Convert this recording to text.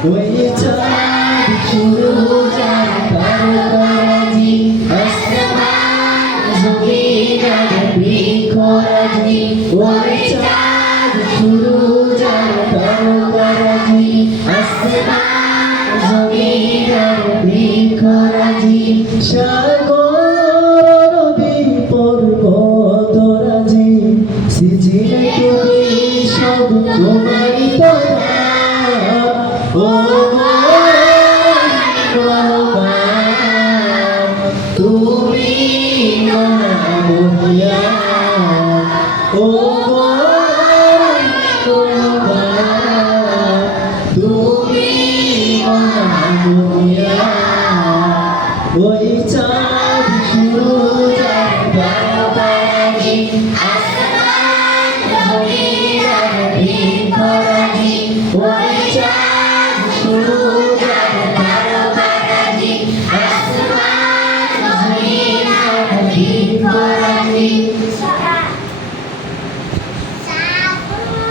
ওই চাঁদ শুরু যার তারকারাজি আসমান জমিন আর বৃক্ষরাজি ওই চাঁদ শুরু যার তারকারাজি আসমান জমিন আর বৃক্ষরাজি সাগর নদী পর্বতরাজি সিজিলে তুমি সব তোমারই দয়া ও তুমি মহামহিয়া ও তুমি মহামহিয়া ওই চাঁদ শুরু যার তারকারাজি আসমান জমিন আর বৃক্ষরাজি ওই চাঁদ শুরু যার তারকারাজি আসমান জমিন আর বৃক্ষরাজি